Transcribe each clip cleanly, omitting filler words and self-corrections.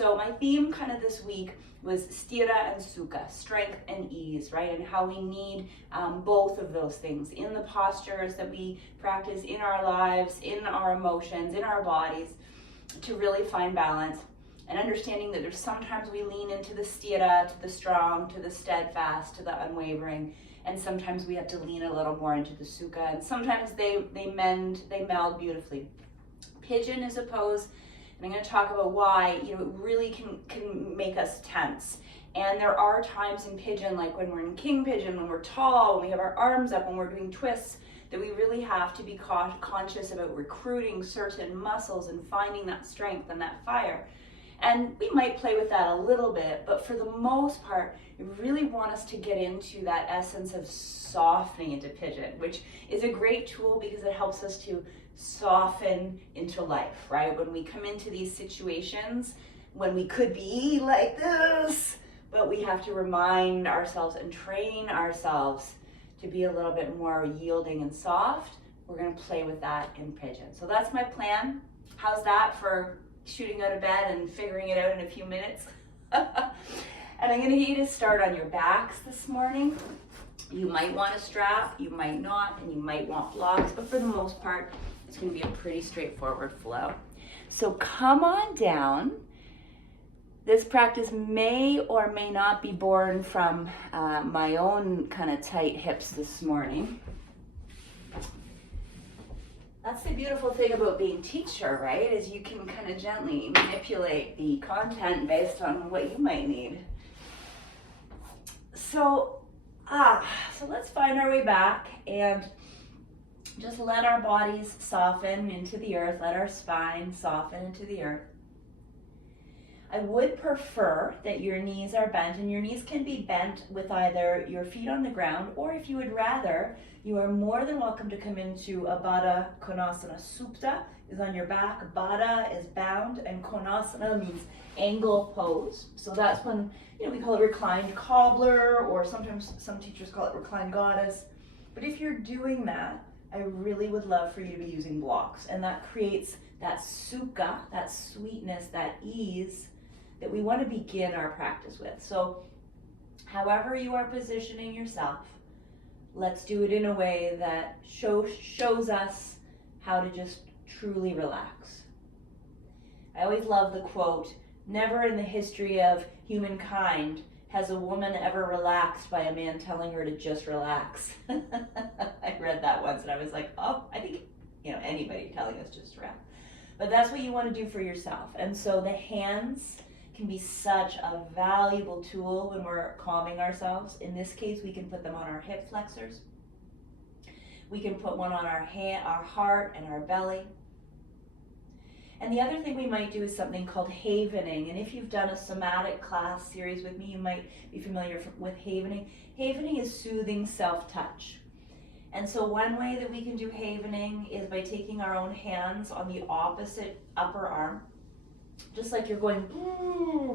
So my theme kind of this week was stira and sukha, strength and ease, right? And how we need both of those things in the postures that we practice in our lives, in our emotions, in our bodies, to really find balance. And understanding that there's sometimes we lean into the stira, to the strong, to the steadfast, to the unwavering, and sometimes we have to lean a little more into the sukha, and sometimes they meld beautifully. Pigeon is a pose, and I'm going to talk about why, it really can make us tense. And there are times in Pigeon, like when we're in King Pigeon, when we're tall, when we have our arms up, when we're doing twists, that we really have to be conscious about recruiting certain muscles and finding that strength and that fire. And we might play with that a little bit, but for the most part, we really want us to get into that essence of softening into Pigeon, which is a great tool because it helps us to soften into life, right? When we come into these situations, when we could be like this, but we have to remind ourselves and train ourselves to be a little bit more yielding and soft, we're going to play with that in Pigeon. So that's my plan. How's that for shooting out of bed and figuring it out in a few minutes? And I'm going to get you to start on your backs this morning. You might want a strap, you might not, and you might want blocks, but for the most part, it's going to be a pretty straightforward flow. So come on down. This practice may or may not be born from my own kind of tight hips this morning. That's the beautiful thing about being teacher, right? Is you can kind of gently manipulate the content based on what you might need. So let's find our way back and just let our bodies soften into the earth. Let our spine soften into the earth. I would prefer that your knees are bent, and your knees can be bent with either your feet on the ground, or if you would rather, you are more than welcome to come into a Baddha Konasana. Supta is on your back, Baddha is bound, and Konasana means angle pose. So that's when, we call it reclined cobbler, or sometimes some teachers call it reclined goddess. But if you're doing that, I really would love for you to be using blocks, and that creates that sukha, that sweetness, that ease that we want to begin our practice with. So however you are positioning yourself, let's do it in a way that shows us how to just truly relax. I always love the quote, "Never in the history of humankind has a woman ever relaxed by a man telling her to just relax." I read that once and I was like, oh, I think, anybody telling us just to relax. But that's what you want to do for yourself. And so the hands can be such a valuable tool when we're calming ourselves. In this case, we can put them on our hip flexors. We can put one on our heart and our belly. And the other thing we might do is something called havening. And if you've done a somatic class series with me, you might be familiar with havening. Havening is soothing self-touch. And so one way that we can do havening is by taking our own hands on the opposite upper arm, just like you're going,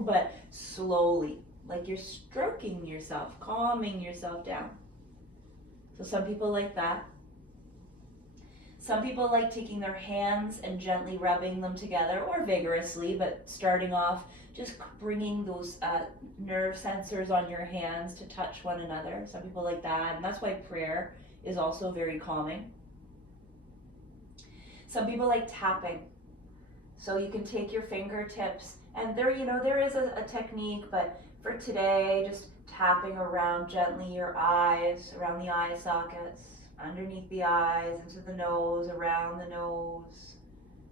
but slowly, like you're stroking yourself, calming yourself down. So some people like that. Some people like taking their hands and gently rubbing them together, or vigorously, but starting off just bringing those nerve sensors on your hands to touch one another. Some people like that, and that's why prayer is also very calming. Some people like tapping. So you can take your fingertips, and there is a technique, but for today, just tapping around gently your eyes, around the eye sockets, underneath the eyes, into the nose, around the nose,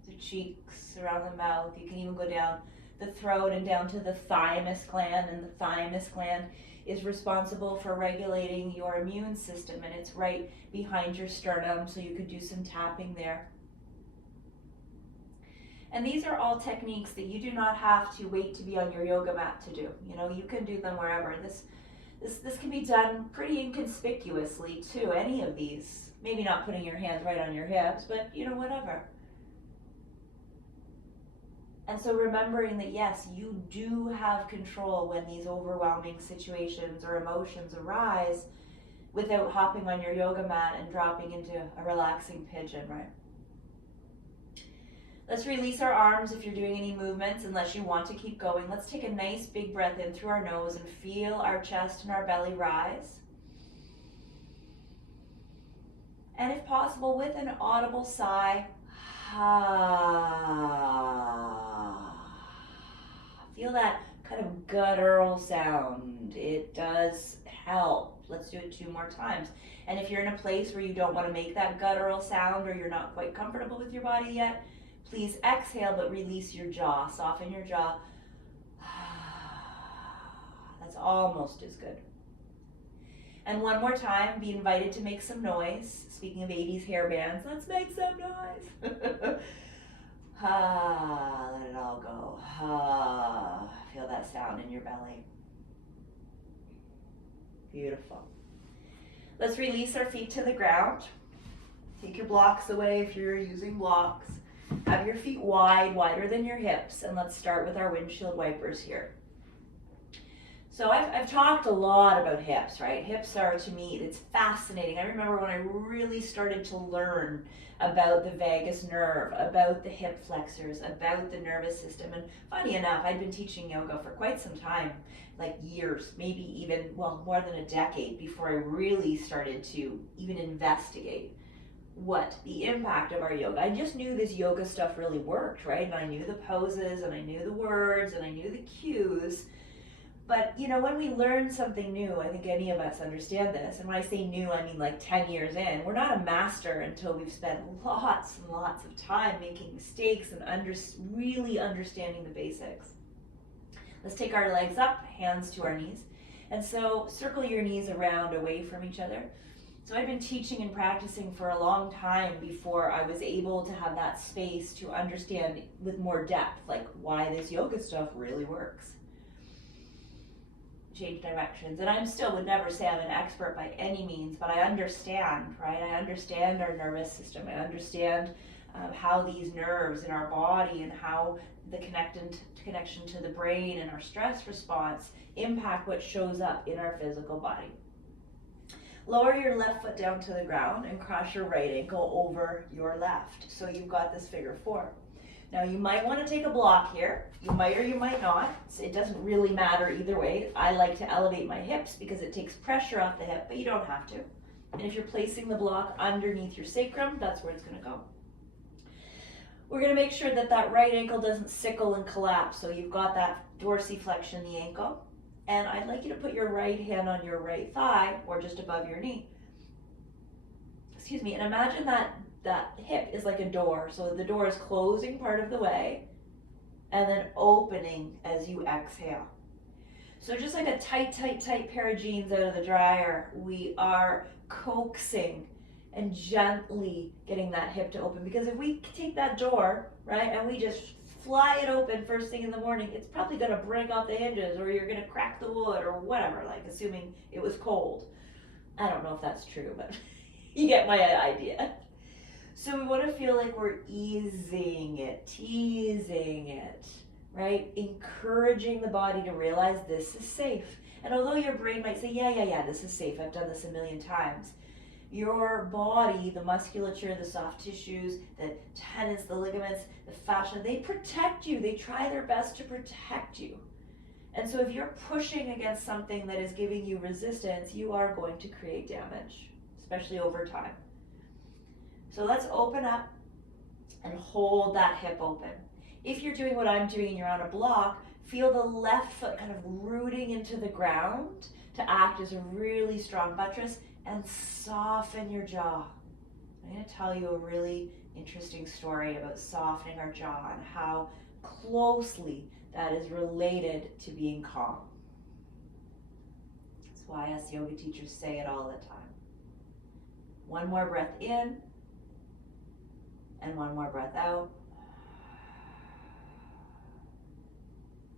the cheeks, around the mouth. You can even go down the throat and down to the thymus gland, and the thymus gland is responsible for regulating your immune system, and it's right behind your sternum, so you could do some tapping there. And these are all techniques that you do not have to wait to be on your yoga mat to do. You can do them wherever. This can be done pretty inconspicuously too, any of these. Maybe not putting your hands right on your hips, but whatever. And so remembering that, yes, you do have control when these overwhelming situations or emotions arise without hopping on your yoga mat and dropping into a relaxing pigeon, right? Let's release our arms if you're doing any movements, unless you want to keep going. Let's take a nice big breath in through our nose and feel our chest and our belly rise. And if possible, with an audible sigh, feel that kind of guttural sound. It does help. Let's do it 2 more times. And if you're in a place where you don't want to make that guttural sound, or you're not quite comfortable with your body yet, please exhale, but release your jaw. Soften your jaw. That's almost as good. And one more time, be invited to make some noise. Speaking of 80s hair bands, let's make some noise. Let it all go. Feel that sound in your belly. Beautiful. Let's release our feet to the ground. Take your blocks away if you're using blocks. Have your feet wide, wider than your hips, and let's start with our windshield wipers here. So I've talked a lot about hips, right? Hips are, to me, it's fascinating. I remember when I really started to learn about the vagus nerve, about the hip flexors, about the nervous system. And funny enough, I'd been teaching yoga for quite some time, like years, maybe even, well, more than a decade before I really started to even investigate what the impact of our yoga. I just knew this yoga stuff really worked, right? And I knew the poses, and I knew the words, and I knew the cues. But, you know, when we learn something new, I think any of us understand this. And when I say new, I mean like 10 years in. We're not a master until we've spent lots and lots of time making mistakes and really understanding the basics. Let's take our legs up, hands to our knees. And so circle your knees around away from each other. So I've been teaching and practicing for a long time before I was able to have that space to understand with more depth, like why this yoga stuff really works. Change directions. And I still would never say I'm an expert by any means, but I understand, right? I understand our nervous system. I understand how these nerves in our body and how the connection to the brain and our stress response impact what shows up in our physical body. Lower your left foot down to the ground and cross your right ankle over your left. So you've got this figure 4. Now you might want to take a block here. You might or you might not. It doesn't really matter either way. I like to elevate my hips because it takes pressure off the hip, but you don't have to. And if you're placing the block underneath your sacrum, that's where it's going to go. We're going to make sure that that right ankle doesn't sickle and collapse. So you've got that dorsiflexion in the ankle. And I'd like you to put your right hand on your right thigh or just above your knee. Excuse me, and imagine that hip is like a door. So the door is closing part of the way and then opening as you exhale. So just like a tight pair of jeans out of the dryer, we are coaxing and gently getting that hip to open. Because if we take that door, right, and we just fly it open first thing in the morning, it's probably going to break off the hinges, or you're going to crack the wood or whatever, like assuming it was cold. I don't know if that's true, but you get my idea. So we want to feel like we're easing it, teasing it, right? Encouraging the body to realize this is safe. And although your brain might say, yeah, this is safe, I've done this a million times, your body, the musculature, the soft tissues, the tendons, the ligaments, the fascia, they protect you. They try their best to protect you. And so if you're pushing against something that is giving you resistance, you are going to create damage, especially over time. So let's open up and hold that hip open. If you're doing what I'm doing and you're on a block, feel the left foot kind of rooting into the ground to act as a really strong buttress, and soften your jaw. I'm going to tell you a really interesting story about softening our jaw and how closely that is related to being calm. That's why us yoga teachers say it all the time. One more breath in, and one more breath out.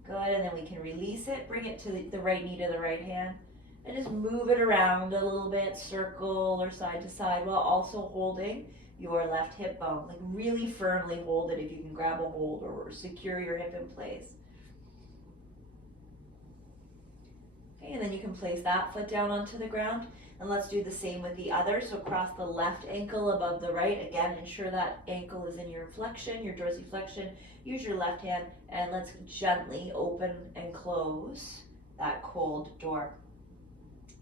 Good, and then we can release it, bring it to the right knee to the right hand, and just move it around a little bit, circle or side to side, while also holding your left hip bone. Like really firmly hold it if you can grab a hold or secure your hip in place. Okay, and then you can place that foot down onto the ground. And let's do the same with the other. So cross the left ankle above the right. Again, ensure that ankle is in your flexion, your dorsiflexion. Use your left hand, and let's gently open and close that cold door.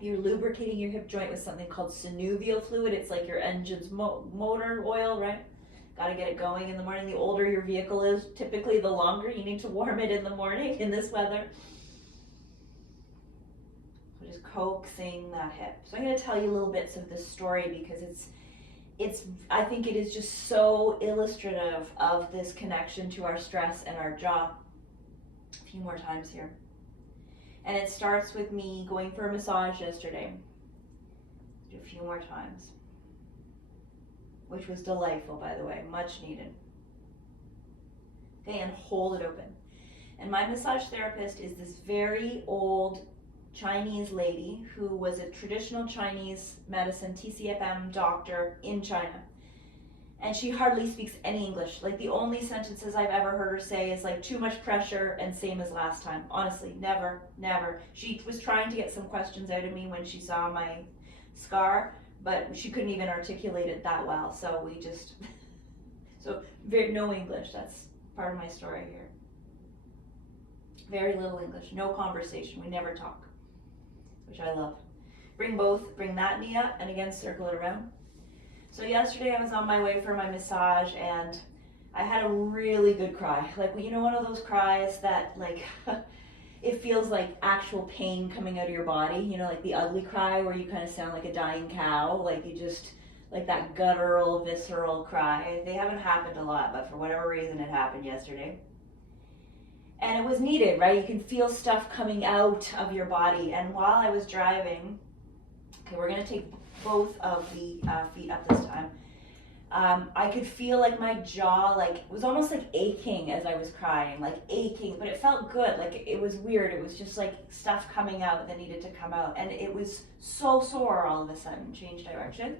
You're lubricating your hip joint with something called synovial fluid. It's like your engine's motor oil, right? Got to get it going in the morning. The older your vehicle is, typically the longer you need to warm it in the morning in this weather. So just coaxing that hip. So I'm going to tell you little bits of this story because I think it is just so illustrative of this connection to our stress and our jaw. A few more times here. And it starts with me going for a massage yesterday. Do a few more times. Which was delightful, by the way, much needed. Okay, and hold it open. And my massage therapist is this very old Chinese lady who was a traditional Chinese medicine, TCFM doctor in China. And she hardly speaks any English. Like the only sentences I've ever heard her say is like too much pressure and same as last time. Honestly, never. She was trying to get some questions out of me when she saw my scar, but she couldn't even articulate it that well. So we just, no English. That's part of my story here. Very little English, no conversation. We never talk, which I love. Bring that knee up and again, circle it around. So yesterday I was on my way for my massage and I had a really good cry. Like, you know, one of those cries that like, it feels like actual pain coming out of your body, you know, like the ugly cry where you kind of sound like a dying cow, like you just, like that guttural, visceral cry. They haven't happened a lot, but for whatever reason it happened yesterday. And it was needed, right? You can feel stuff coming out of your body. And while I was driving, okay, we're gonna take both of the feet up this time. I could feel like my jaw, like it was almost like aching as I was crying, like aching, but it felt good. Like it was weird. It was just like stuff coming out that needed to come out. And it was so sore all of a sudden, changed direction.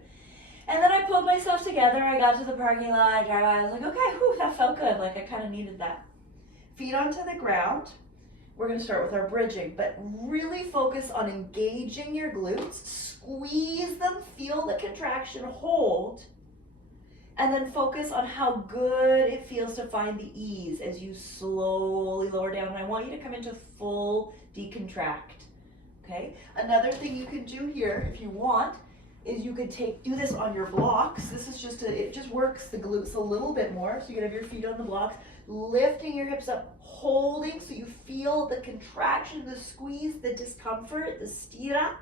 And then I pulled myself together. I got to the parking lot, I was like, okay, whew, that felt good. Like I kind of needed that. Feet onto the ground. We're gonna start with our bridging, but really focus on engaging your glutes, squeeze them, feel the contraction, hold, and then focus on how good it feels to find the ease as you slowly lower down. And I want you to come into full decontract, okay? Another thing you can do here, if you want, is you could do this on your blocks. This is just, it just works the glutes a little bit more. So you can have your feet on the blocks, lifting your hips up, holding so you feel the contraction, the squeeze, the discomfort, the stira.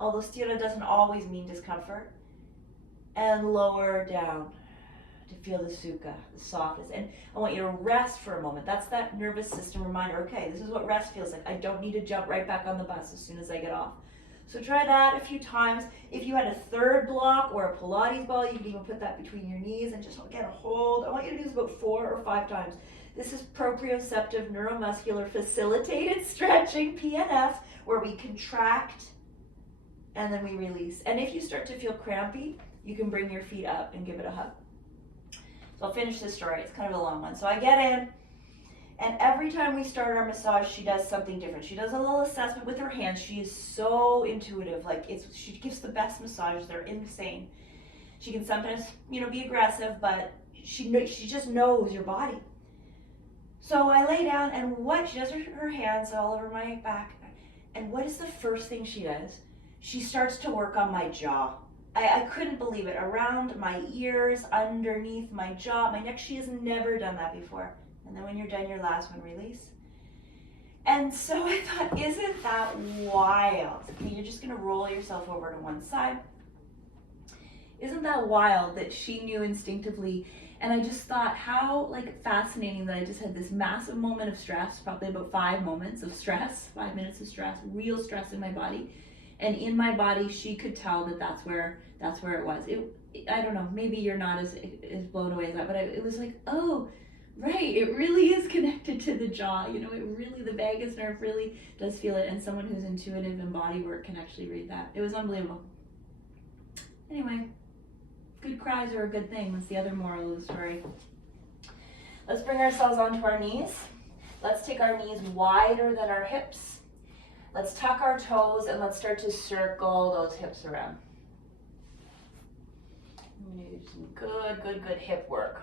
Although stira doesn't always mean discomfort. And lower down to feel the sukha, the softness. And I want you to rest for a moment. That's that nervous system reminder. Okay, this is what rest feels like. I don't need to jump right back on the bus as soon as I get off. So try that a few times. If you had a third block or a Pilates ball, you can even put that between your knees and just get a hold. I want you to do this about 4 or 5 times. This is proprioceptive neuromuscular facilitated stretching, PNF, where we contract and then we release. And if you start to feel crampy, you can bring your feet up and give it a hug. So I'll finish this story. It's kind of a long one. So I get in, and every time we start our massage, she does something different. She does a little assessment with her hands. She is so intuitive. Like she gives the best massages. They're insane. She can sometimes, be aggressive, but she just knows your body. So I lay down, and she does her hands all over my back. And what is the first thing she does? She starts to work on my jaw. I couldn't believe it. Around my ears, underneath my jaw, my neck. She has never done that before. And then when you're done your last one, release. And so I thought, isn't that wild? Okay, you're just gonna roll yourself over to one side. Isn't that wild that she knew instinctively? And I just thought how fascinating that I just had this massive moment of stress, probably about 5 moments of stress, 5 minutes of stress, real stress in my body. And in my body, she could tell that that's where it was. I don't know, maybe you're not as blown away as that, but it was like, oh, right, it really is connected to the jaw. The vagus nerve really does feel it, and someone who's intuitive in body work can actually read that. It was unbelievable. Anyway, good cries are a good thing. That's the other moral of the story. Let's bring ourselves onto our knees. Let's take our knees wider than our hips. Let's tuck our toes and let's start to circle those hips around. I'm going to do some good hip work.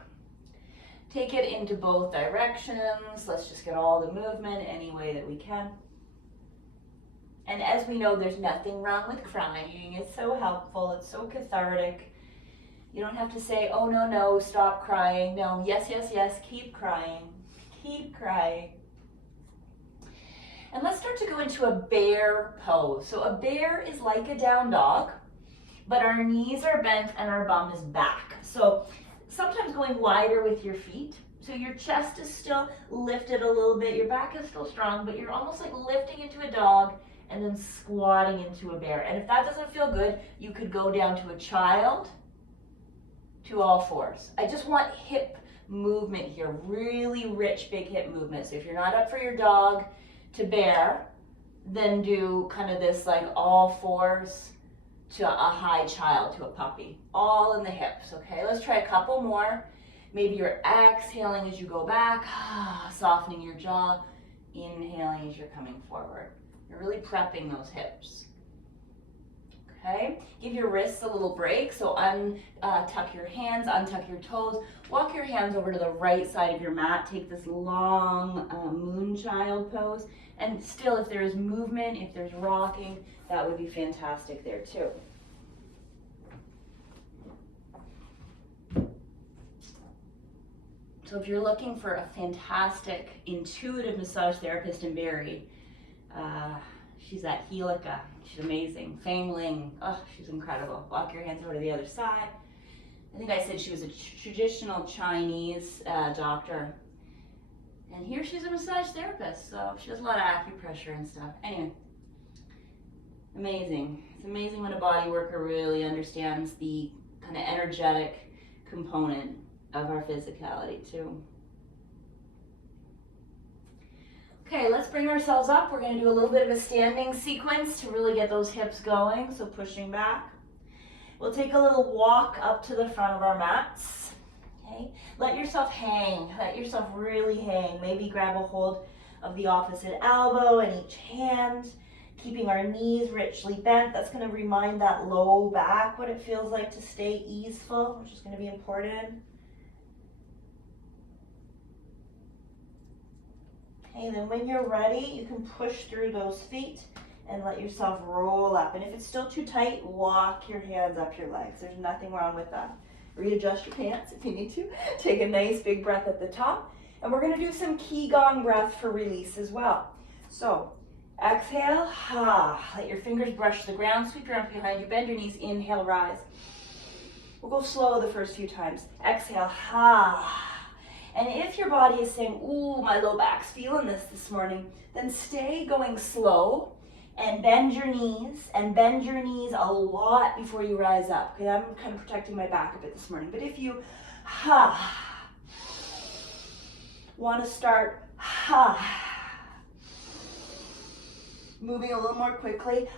Take it into both directions. Let's just get all the movement any way that we can. And as we know, there's nothing wrong with crying. It's so helpful. It's so cathartic. You don't have to say, oh, no, no, stop crying. No, yes, yes, yes, keep crying. Keep crying. And let's start to go into a bear pose. So a bear is like a down dog, but our knees are bent and our bum is back. So sometimes going wider with your feet. So your chest is still lifted a little bit. Your back is still strong, but you're almost like lifting into a dog and then squatting into a bear. And if that doesn't feel good, you could go down to a child, to all fours. I just want hip movement here, really rich, big hip movement. So if you're not up for your dog to bear, then do kind of this like all fours to a high child, to a puppy, all in the hips, okay? Let's try a couple more. Maybe you're exhaling as you go back, softening your jaw, inhaling as you're coming forward. You're really prepping those hips. Okay, give your wrists a little break. So tuck your hands, untuck your toes. Walk your hands over to the right side of your mat. Take this long moon child pose. And still, if there is movement, if there's rocking, that would be fantastic there too. So if you're looking for a fantastic, intuitive massage therapist in Barrie, she's at Helica. She's amazing. Fang Ling. Oh, she's incredible. Walk your hands over to the other side. I think I said she was a traditional Chinese doctor. And here she's a massage therapist, so she does a lot of acupressure and stuff. Anyway, amazing. It's amazing when a body worker really understands the kind of energetic component of our physicality too. Okay, let's bring ourselves up. We're going to do a little bit of a standing sequence to really get those hips going, so pushing back. We'll take a little walk up to the front of our mats. Okay, let yourself hang. Let yourself really hang. Maybe grab a hold of the opposite elbow in each hand, keeping our knees richly bent. That's going to remind that low back what it feels like to stay easeful, which is going to be important. Okay, then when you're ready, you can push through those feet and let yourself roll up. And if it's still too tight, walk your hands up your legs. There's nothing wrong with that. Readjust your pants if you need to. Take a nice big breath at the top. And we're going to do some Qigong breath for release as well. So exhale, let your fingers brush the ground, sweep your arms behind you, bend your knees, inhale, rise. We'll go slow the first few times. Exhale, And if your body is saying, ooh, my low back's feeling this morning, then stay going slow and bend your knees a lot before you rise up. Okay, I'm kind of protecting my back a bit this morning. But if you want to start moving a little more quickly,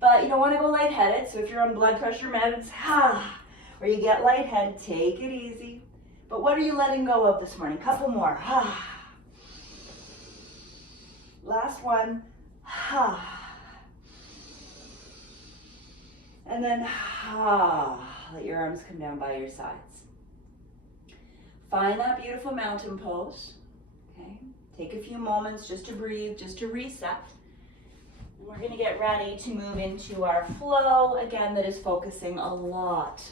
but you don't want to go lightheaded. So if you're on blood pressure meds, or you get lightheaded, take it easy. But what are you letting go of this morning? Couple more. Last one. And then let your arms come down by your sides. Find that beautiful mountain pose. Okay. Take a few moments just to breathe, just to reset. And we're going to get ready to move into our flow again that is focusing a lot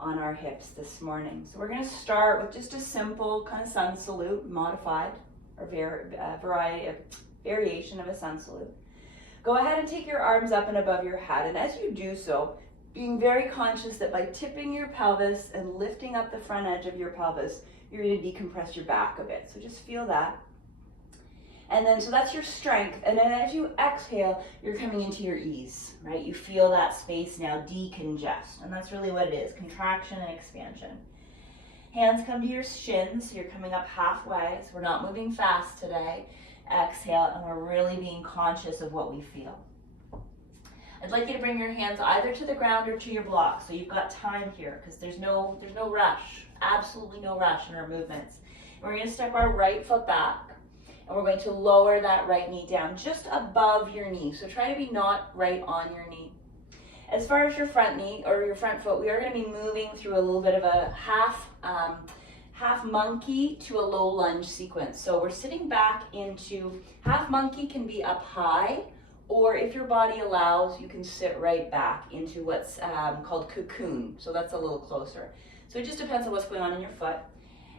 on our hips this morning. So we're going to start with just a simple kind of sun salute, modified or variation of a sun salute. Go ahead and take your arms up and above your head, and as you do so, being very conscious that by tipping your pelvis and lifting up the front edge of your pelvis, you're going to decompress your back a bit. So just feel that. And then, so that's your strength. And then as you exhale, you're coming into your ease, right? You feel that space now decongest. And that's really what it is, contraction and expansion. Hands come to your shins, so you're coming up halfway. So we're not moving fast today. Exhale, and we're really being conscious of what we feel. I'd like you to bring your hands either to the ground or to your block. So you've got time here, because there's no rush, absolutely no rush in our movements. And we're gonna step our right foot back. And we're going to lower that right knee down just above your knee. So try to be not right on your knee. As far as your front knee or your front foot, we are going to be moving through a little bit of a half monkey to a low lunge sequence. So we're sitting back into half monkey, can be up high, or if your body allows, you can sit right back into what's called cocoon. So that's a little closer. So it just depends on what's going on in your foot.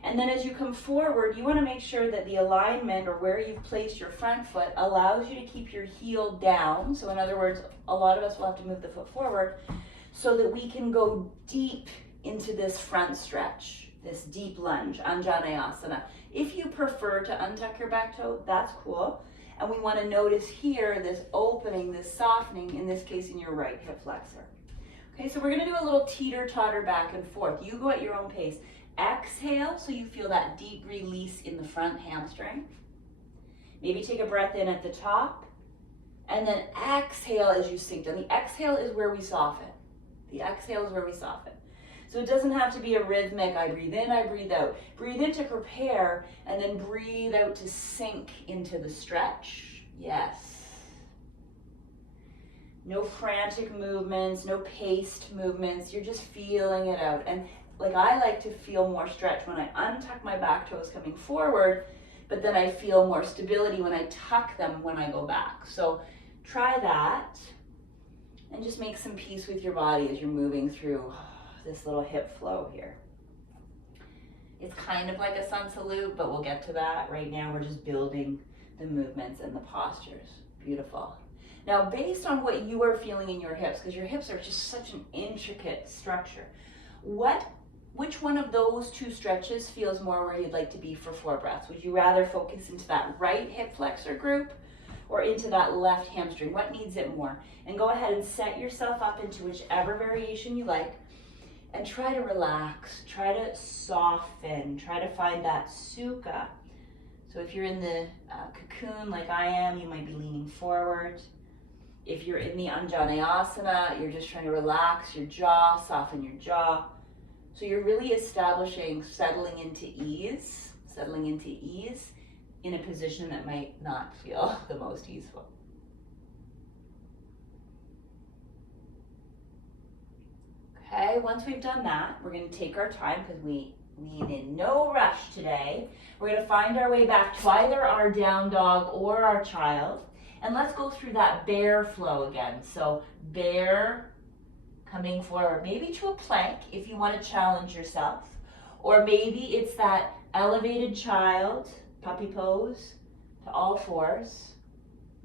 And then as you come forward, you want to make sure that the alignment or where you've placed your front foot allows you to keep your heel down. So in other words, a lot of us will have to move the foot forward so that we can go deep into this front stretch, this deep lunge, Anjaneyasana. If you prefer to untuck your back toe, that's cool. And we want to notice here this opening, this softening, in this case in your right hip flexor. Okay, so we're going to do a little teeter-totter back and forth. You go at your own pace. Exhale so you feel that deep release in the front hamstring. Maybe take a breath in at the top, and then exhale as you sink down. The exhale is where we soften. The exhale is where we soften. So it doesn't have to be a rhythmic, I breathe in, I breathe out. Breathe in to prepare, and then breathe out to sink into the stretch. Yes. No frantic movements, no paced movements. You're just feeling it out. And like I like to feel more stretch when I untuck my back toes coming forward, but then I feel more stability when I tuck them when I go back. So try that and just make some peace with your body as you're moving through this little hip flow here. It's kind of like a sun salute, but we'll get to that. Right now we're just building the movements and the postures. Beautiful. Now based on what you are feeling in your hips, because your hips are just such an intricate structure, which one of those two stretches feels more where you'd like to be for 4 breaths? Would you rather focus into that right hip flexor group or into that left hamstring? What needs it more? And go ahead and set yourself up into whichever variation you like and try to relax, try to soften, try to find that sukha. So if you're in the cocoon like I am, you might be leaning forward. If you're in the Anjaneyasana, you're just trying to relax your jaw, soften your jaw. So you're really establishing settling into ease in a position that might not feel the most easeful. Okay, once we've done that, we're going to take our time because we lean in, no rush today. We're going to find our way back to either our down dog or our child. And let's go through that bear flow again. So bear, coming forward, maybe to a plank if you want to challenge yourself, or maybe it's that elevated child, puppy pose, to all fours,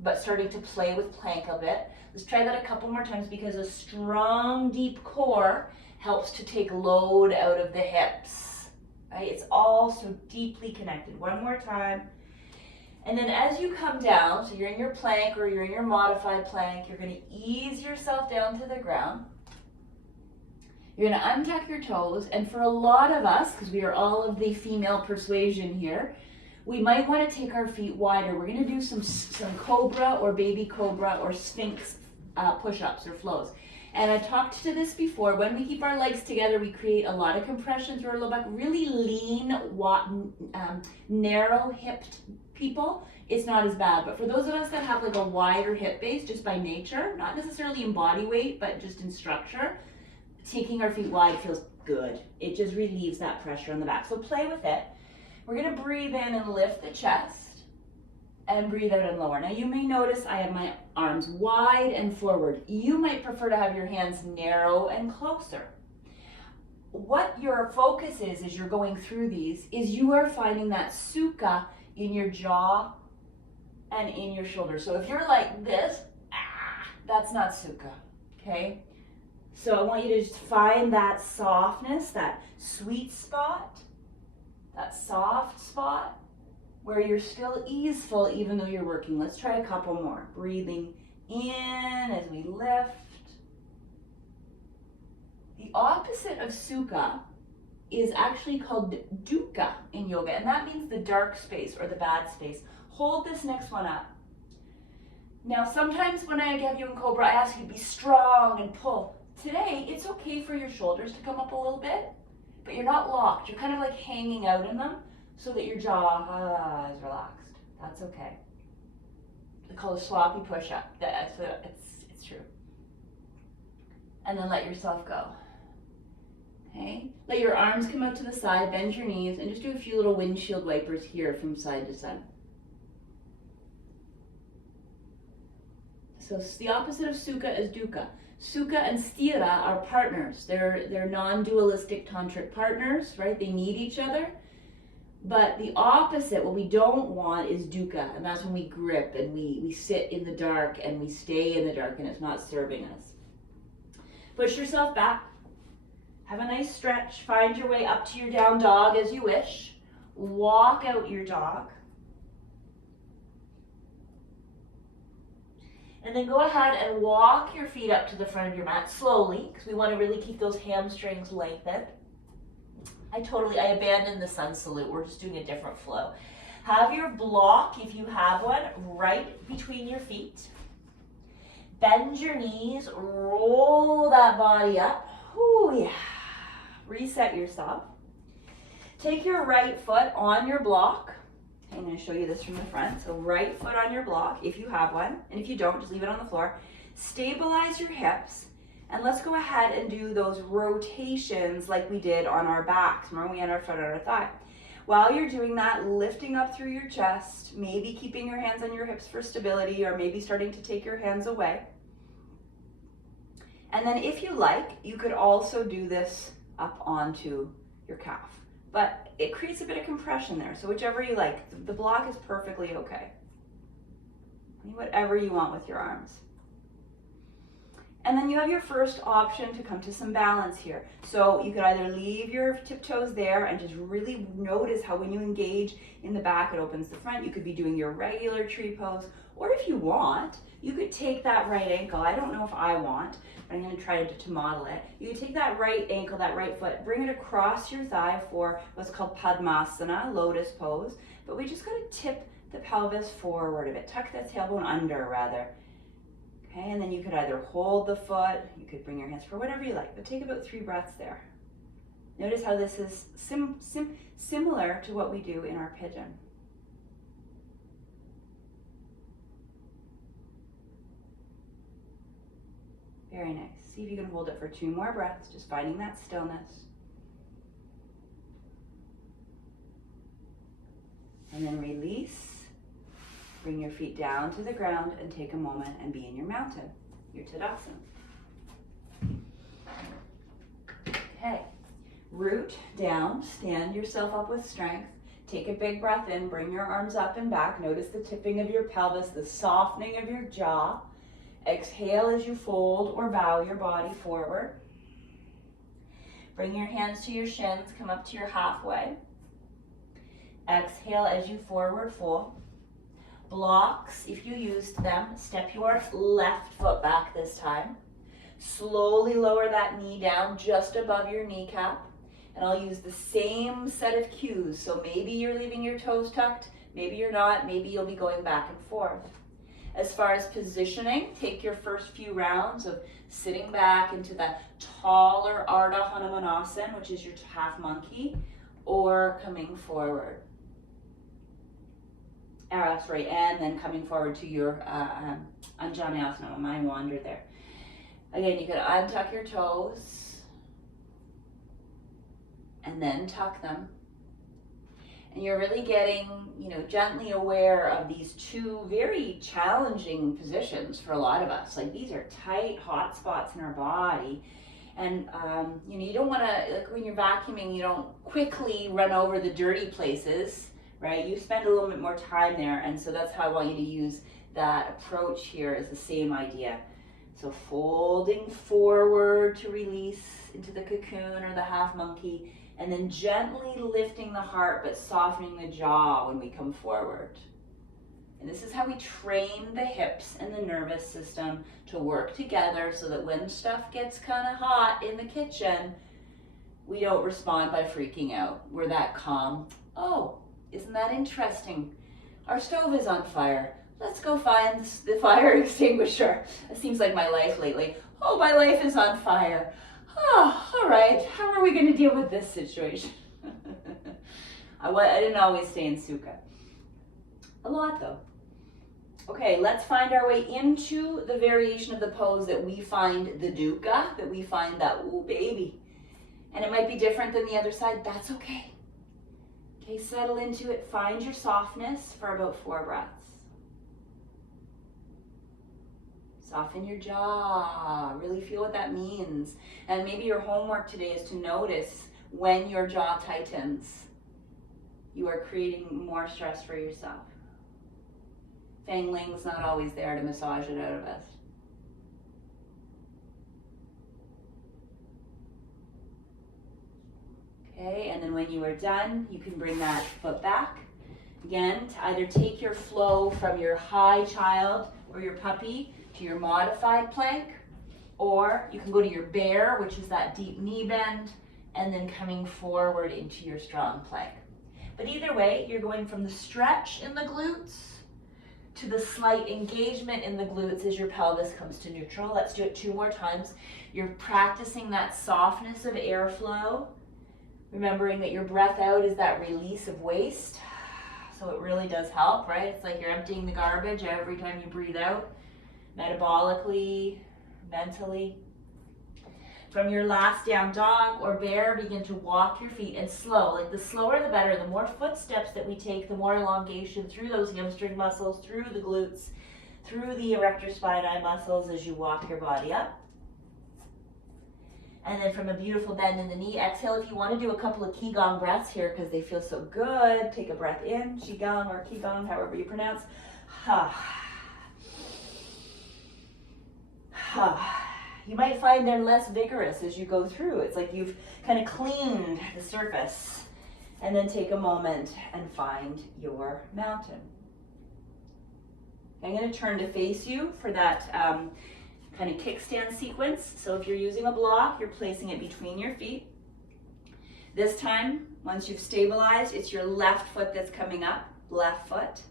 but starting to play with plank a bit. Let's try that a couple more times because a strong, deep core helps to take load out of the hips, right? It's all so deeply connected. One more time. And then as you come down, so you're in your plank or you're in your modified plank, you're going to ease yourself down to the ground. You're going to untuck your toes, and for a lot of us, because we are all of the female persuasion here, we might want to take our feet wider. We're going to do some cobra or baby cobra or sphinx push-ups or flows. And I talked to this before. When we keep our legs together, we create a lot of compression through our low back. Really lean, narrow-hipped people, it's not as bad. But for those of us that have like a wider hip base just by nature, not necessarily in body weight, but just in structure, taking our feet wide feels good. It just relieves that pressure on the back. So play with it. We're going to breathe in and lift the chest and breathe out and lower. Now you may notice I have my arms wide and forward. You might prefer to have your hands narrow and closer. What your focus is as you're going through these is you are finding that sukha in your jaw and in your shoulders. So if you're like this, that's not sukha, okay? So I want you to just find that softness, that sweet spot, that soft spot where you're still easeful even though you're working. Let's try a couple more. Breathing in as we lift. The opposite of sukha is actually called dukkha in yoga, and that means the dark space or the bad space. Hold this next one up. Now sometimes when I have you in cobra, I ask you to be strong and pull. Today, it's okay for your shoulders to come up a little bit, but you're not locked. You're kind of like hanging out in them so that your jaw is relaxed. That's okay. They call it a sloppy push-up. It's true. And then let yourself go. Okay? Let your arms come out to the side, bend your knees, and just do a few little windshield wipers here from side to side. So the opposite of Sukha is Dukkha. Sukha and Sthira are partners. They're non-dualistic tantric partners, right? They need each other. But the opposite, what we don't want, is Dukkha. And that's when we grip and we sit in the dark and we stay in the dark and it's not serving us. Push yourself back. Have a nice stretch. Find your way up to your down dog as you wish. Walk out your dog. And then go ahead and walk your feet up to the front of your mat slowly, because we want to really keep those hamstrings lengthened. I abandoned the sun salute. We're just doing a different flow. Have your block, if you have one, right between your feet. Bend your knees, roll that body up. Ooh, yeah. Reset yourself. Take your right foot on your block. I'm going to show you this from the front. So right foot on your block, if you have one, and if you don't, just leave it on the floor. Stabilize your hips, and let's go ahead and do those rotations like we did on our backs. Remember, we had our foot on our thigh. While you're doing that, lifting up through your chest, maybe keeping your hands on your hips for stability, or maybe starting to take your hands away. And then if you like, you could also do this up onto your calf. But it creates a bit of compression there, so whichever you like. The block is perfectly okay. Whatever you want with your arms. And then you have your first option to come to some balance here. So you could either leave your tiptoes there and just really notice how when you engage in the back, it opens the front. You could be doing your regular tree pose, or if you want, you could take that right ankle. I don't know if I want, but I'm going to try to model it. You can take that right ankle, that right foot, bring it across your thigh for what's called Padmasana, lotus pose. But we just got to tip the pelvis forward a bit, tuck the tailbone under rather. Okay, and then you could either hold the foot, you could bring your hands for whatever you like, but take about 3 breaths there. Notice how this is similar to what we do in our pigeon. Very nice. See if you can hold it for 2 more breaths, just finding that stillness. And then release. Bring your feet down to the ground and take a moment and be in your mountain, your Tadasana. Okay, root down, stand yourself up with strength. Take a big breath in, bring your arms up and back. Notice the tipping of your pelvis, the softening of your jaw. Exhale as you fold or bow your body forward. Bring your hands to your shins, come up to your halfway. Exhale as you forward fold. Blocks, if you used them, step your left foot back this time. Slowly lower that knee down just above your kneecap. And I'll use the same set of cues. So maybe you're leaving your toes tucked, maybe you're not, maybe you'll be going back and forth. As far as positioning, take your first few rounds of sitting back into that taller Ardha Hanumanasana, which is your half monkey, or coming forward. Sorry, and then coming forward to your Anjaneyasana. My mind wandered there. Again, you could untuck your toes and then tuck them. And you're really getting, gently aware of these 2 very challenging positions for a lot of us. Like, these are tight hot spots in our body. And, you don't want to, like when you're vacuuming, you don't quickly run over the dirty places, right? You spend a little bit more time there. And so that's how I want you to use that approach here, is the same idea. So folding forward to release into the cocoon or the half monkey, and then gently lifting the heart but softening the jaw when we come forward. And this is how we train the hips and the nervous system to work together so that when stuff gets kind of hot in the kitchen, we don't respond by freaking out. We're that calm. Oh, isn't that interesting? Our stove is on fire. Let's go find the fire extinguisher. It seems like my life lately. Oh, my life is on fire. Oh, all right. How are we going to deal with this situation? I didn't always stay in Sukha. A lot though. Okay, let's find our way into the variation of the pose that we find the dukkha, that we find that, ooh, baby. And it might be different than the other side. That's okay. Okay, settle into it. Find your softness for about 4 breaths. Soften your jaw. Really feel what that means. And maybe your homework today is to notice when your jaw tightens, you are creating more stress for yourself. Fang Ling's not always there to massage it out of us. Okay, and then when you are done, you can bring that foot back. Again, to either take your flow from your high child or your puppy to your modified plank, or you can go to your bear, which is that deep knee bend, and then coming forward into your strong plank. But either way, you're going from the stretch in the glutes to the slight engagement in the glutes as your pelvis comes to neutral. Let's do it 2 more times. You're practicing that softness of airflow, remembering that your breath out is that release of waste. So it really does help, right? It's like you're emptying the garbage every time you breathe out, metabolically, mentally. From your last down dog or bear, begin to walk your feet and slow. Like the slower the better. The more footsteps that we take, the more elongation through those hamstring muscles, through the glutes, through the erector spinae muscles as you walk your body up. And then from a beautiful bend in the knee, exhale. If you want to do a couple of Qigong breaths here because they feel so good, take a breath in, Qigong or Qigong, however you pronounce. Ha. Ha. You might find they're less vigorous as you go through. It's like you've kind of cleaned the surface. And then take a moment and find your mountain. I'm going to turn to face you for that kind of kickstand sequence. So if you're using a block, you're placing it between your feet. This time, once you've stabilized, it's your left foot that's coming up, left foot.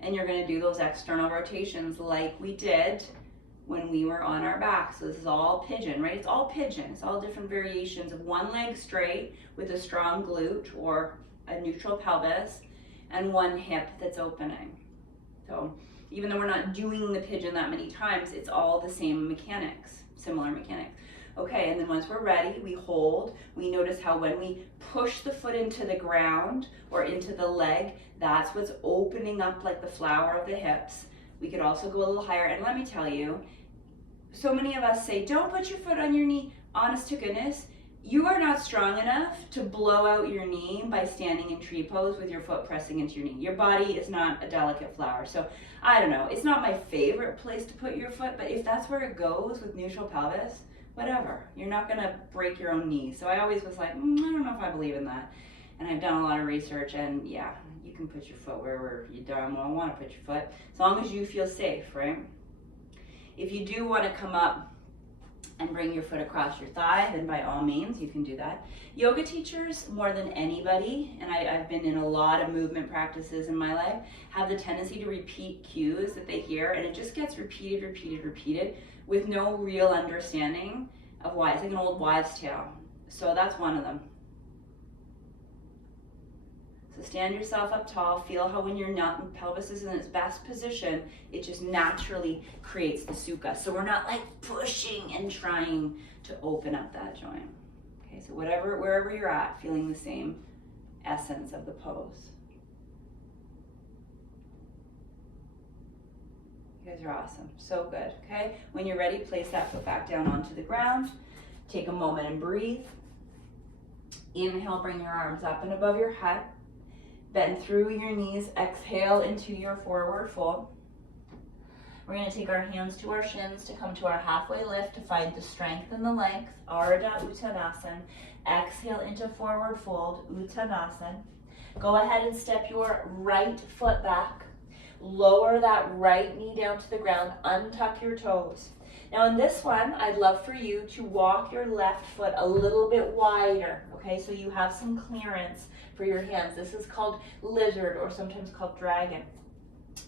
And you're going to do those external rotations like we did when we were on our back. So this is all pigeon, right? It's all pigeon. It's all different variations of one leg straight with a strong glute or a neutral pelvis and one hip that's opening. So even though we're not doing the pigeon that many times, it's all the same mechanics, similar mechanics. Okay, and then once we're ready, we hold. We notice how when we push the foot into the ground or into the leg, that's what's opening up like the flower of the hips. We could also go a little higher, and let me tell you, so many of us say, don't put your foot on your knee. Honest to goodness, you are not strong enough to blow out your knee by standing in tree pose with your foot pressing into your knee. Your body is not a delicate flower. So I don't know, it's not my favorite place to put your foot, but if that's where it goes with neutral pelvis, whatever. You're not gonna break your own knee. So I always was like, I don't know if I believe in that. And I've done a lot of research, and yeah, you can put your foot wherever you don't want to put your foot, as long as you feel safe, right? If you do want to come up and bring your foot across your thigh, then by all means, you can do that. Yoga teachers, more than anybody, and I've been in a lot of movement practices in my life, have the tendency to repeat cues that they hear, and it just gets repeated with no real understanding of why. It's like an old wives' tale. So that's one of them. So stand yourself up tall. Feel how when your pelvis is in its best position, it just naturally creates the sukha. So we're not like pushing and trying to open up that joint. Okay, so wherever you're at, feeling the same essence of the pose. You guys are awesome. So good. Okay, when you're ready, place that foot back down onto the ground. Take a moment and breathe. Inhale, bring your arms up and above your head. Bend through your knees, exhale into your forward fold. We're going to take our hands to our shins to come to our halfway lift to find the strength and the length, Ardha Uttanasana. Exhale into forward fold, Uttanasana. Go ahead and step your right foot back. Lower that right knee down to the ground, untuck your toes. Now in this one, I'd love for you to walk your left foot a little bit wider, okay? So you have some clearance for your hands. This is called lizard or sometimes called dragon.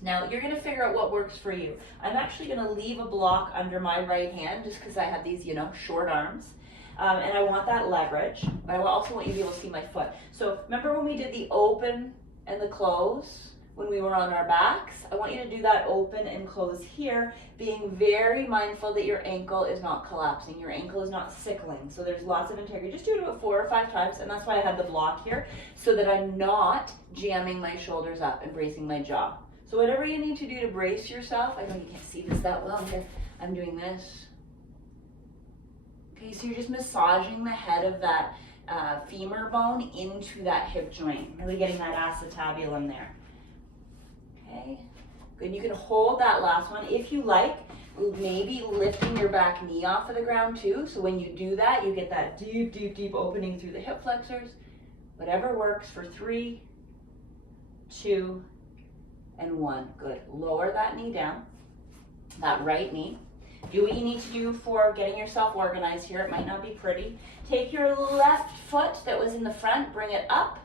Now you're gonna figure out what works for you. I'm actually gonna leave a block under my right hand just because I have these, short arms. And I want that leverage. But I also want you to be able to see my foot. So remember when we did the open and the close? when we were on our backs. I want you to do that open and close here, being very mindful that your ankle is not collapsing, your ankle is not sickling. So there's lots of integrity. Just do it about 4 or 5 times, and that's why I had the block here, so that I'm not jamming my shoulders up and bracing my jaw. So whatever you need to do to brace yourself, I know you can't see this that well here. I'm doing this. Okay, so you're just massaging the head of that femur bone into that hip joint, really getting that acetabulum there. Okay, good. You can hold that last one if you like, maybe lifting your back knee off of the ground too. So when you do that, you get that deep, deep, deep opening through the hip flexors. Whatever works for 3, 2, and 1. Good. Lower that knee down, that right knee. Do what you need to do for getting yourself organized here. It might not be pretty. Take your left foot that was in the front, bring it up,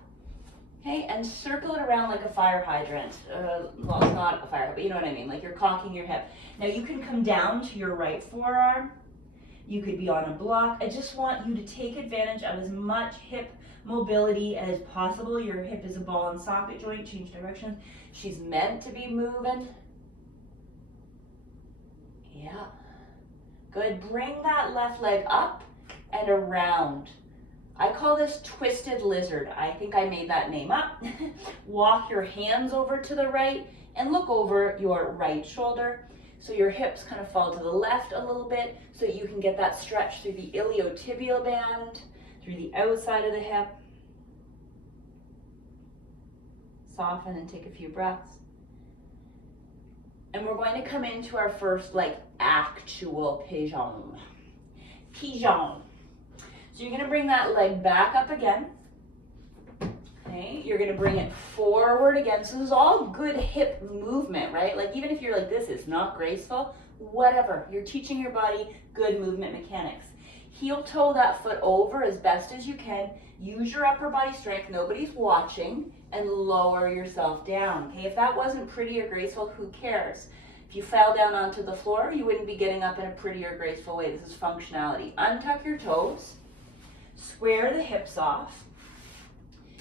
okay, and circle it around like a fire hydrant. Well, it's not a fire hydrant, but you know what I mean, like you're cocking your hip. Now you can come down to your right forearm. You could be on a block. I just want you to take advantage of as much hip mobility as possible. Your hip is a ball and socket joint, change directions. She's meant to be moving. Yeah. Good. Bring that left leg up and around. I call this twisted lizard. I think I made that name up. Walk your hands over to the right and look over your right shoulder. So your hips kind of fall to the left a little bit so you can get that stretch through the iliotibial band, through the outside of the hip. Soften and take a few breaths. And we're going to come into our first actual pigeon. Pigeon. So you're going to bring that leg back up again. Okay, you're going to bring it forward again. So this is all good hip movement, right? Like even if you're like, this is not graceful, whatever. You're teaching your body good movement mechanics. Heel toe that foot over as best as you can. Use your upper body strength. Nobody's watching. And lower yourself down. Okay, if that wasn't pretty or graceful, who cares? If you fell down onto the floor, you wouldn't be getting up in a pretty or graceful way. This is functionality. Untuck your toes. Square the hips off.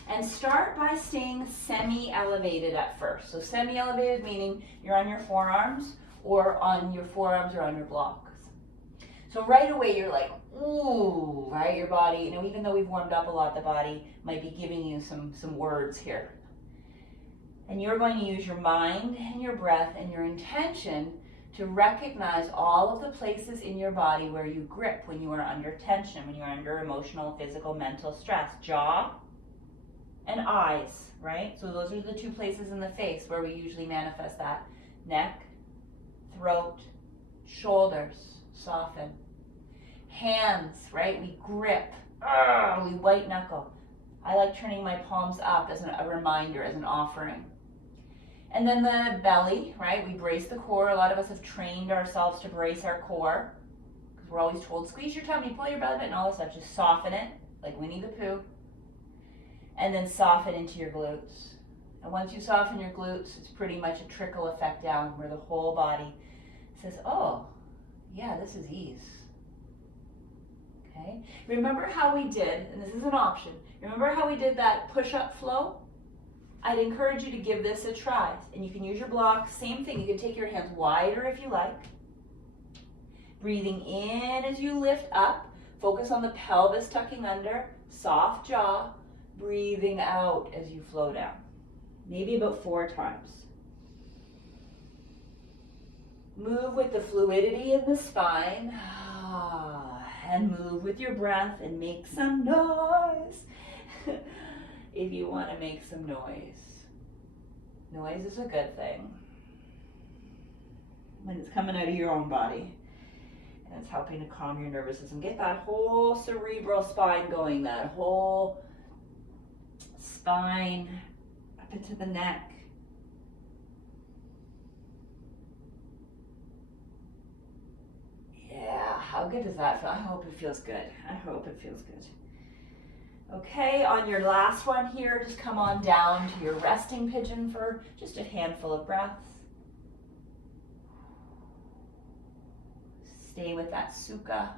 And start by staying semi-elevated at first. So semi-elevated meaning you're on your forearms or on your blocks. So right away you're like, ooh, right? Your body, you know, even though we've warmed up a lot, the body might be giving you some words here. And you're going to use your mind and your breath and your intention to recognize all of the places in your body where you grip when you are under tension, when you're under emotional, physical, mental stress. Jaw and eyes, right? So those are the 2 places in the face where we usually manifest that. Neck, throat, shoulders, soften. Hands, right? We grip. We white knuckle. I like turning my palms up as a reminder, as an offering. And then the belly, right? We brace the core. A lot of us have trained ourselves to brace our core because we're always told, squeeze your tummy, pull your belly button, and all this stuff. Just soften it, like Winnie the Pooh. And then soften into your glutes. And once you soften your glutes, it's pretty much a trickle effect down where the whole body says, oh, yeah, this is ease. Okay. Remember how we did, and this is an option, remember how we did that push-up flow? I'd encourage you to give this a try. And you can use your blocks, same thing, you can take your hands wider if you like. Breathing in as you lift up, focus on the pelvis tucking under, soft jaw, breathing out as you flow down. Maybe about 4 times. Move with the fluidity in the spine. And move with your breath and make some noise if you want to make some noise. Noise is a good thing when it's coming out of your own body and it's helping to calm your nervous system. Get that whole cerebral spine going, that whole spine up into the neck. Yeah, how good does that feel? I hope it feels good. I hope it feels good. Okay, on your last one here, just come on down to your resting pigeon for just a handful of breaths. Stay with that sukha.